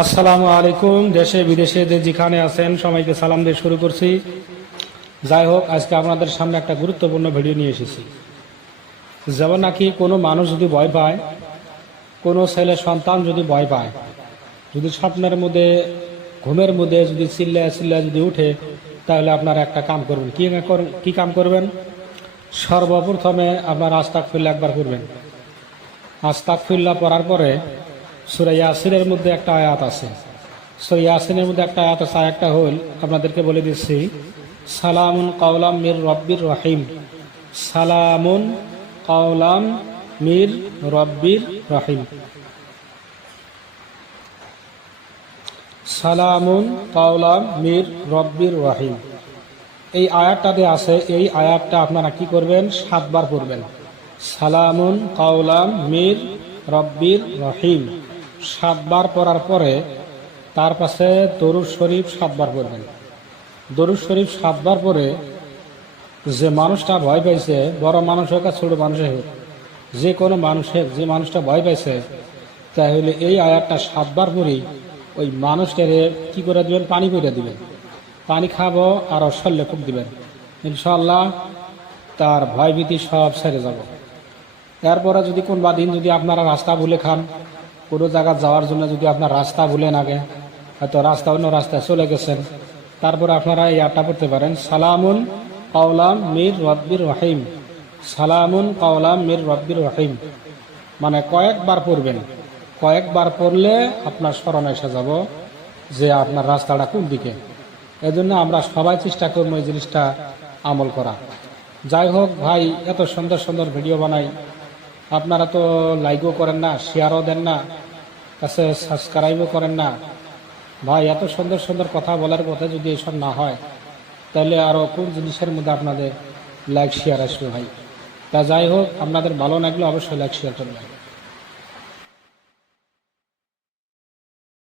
আসসালামু আলাইকুম। দেশে বিদেশে যে যেখানে আছেন সবাইকে সালাম দিয়ে শুরু করছি। যাই হোক, আজকে আপনাদের সামনে একটা গুরুত্বপূর্ণ ভিডিও নিয়ে এসেছি। যেমন নাকি কোনো মানুষ যদি ভয় পায়, কোনো ছেলে সন্তান যদি ভয় পায়, যদি স্বপ্নের মধ্যে ঘুমের মধ্যে যদি চিল্লায় যদি উঠে, তাহলে আপনারা একটা কাম করবেন। কি কাম করবেন? সর্বপ্রথমে আপনার আস্তাগফিরুল্লাহ একবার করবেন। আস্তাগফিরুল্লাহ পড়ার পরে সূরা ইয়াসিনের মধ্যে একটা আয়াত আছে। সূরা ইয়াসিনের মধ্যে একটা আয়াত আছে, আয়াতটা হল আপনাদেরকে বলে দিচ্ছি, সালামুন কাওলাম মির রব্বির রহিম। সালামুন কাওলাম মির রব্বির রহিম। সালামুন কাওলাম মির রব্বির রহিম। এই আয়াতটাতে আছে, এই আয়াতটা আপনারা কি করবেন? 7 বার পড়বেন। সালামুন কাওলাম মির রব্বির রহিম 7 বার পড়ার পরে তার পাশে দরুদ শরীফ 7 বার পড়বেন। দরুদ শরীফ 7 বার পরে যে মানুষটা ভয় পাইছে, বড় মানুষ হোক আর ছোট মানুষ হোক, যে কোনো মানুষের, যে মানুষটা ভয় পাইছে, তাহলে এই আয়াতটা 7 বার পরে ওই মানুষটারে কি করে দিবেন? পানি করে দিবেন। পানি খাবো আর শরীরে ফুক দিবেন। ইনশাআল্লাহ তার ভয়ভীতি সব ছেড়ে যাব। এরপরে যদি কোনবা দিন যদি আপনারা রাস্তা ভুলে খান, কোনো জায়গা যাওয়ার জন্য যদি আপনার রাস্তা ভুলেন, আগে হয়তো রাস্তা অন্য রাস্তায় চলে গেছেন, তারপরে আপনারা এই আয়াতটা পড়তে পারেন, সালামুন কাওলাম মির রব্বির রহিম। সালামুন কাওলাম মির রব্বির রহিম মানে কয়েকবার পড়বেন। কয়েকবার পড়লে আপনার স্মরণ এসে যাব যে আপনার রাস্তাটা কোন দিকে। এজন্য আমরা সবাই চেষ্টা করবো এই জিনিসটা আমল করা। যাই হোক ভাই, এত সুন্দর সুন্দর ভিডিও বানাই, আপনারা তো লাইকও করেন না, শেয়ারও দেন না, কাছে সাবস্ক্রাইবও করেন না। ভাই, এত সুন্দর সুন্দর কথা বলার পথে যদি এসব না হয়, তাহলে আরও কোন জিনিসের মধ্যে আপনাদের লাইক শেয়ার আসবে ভাই। তা যাই হোক, আপনাদের ভালো লাগলে অবশ্যই লাইক শেয়ার করবেন।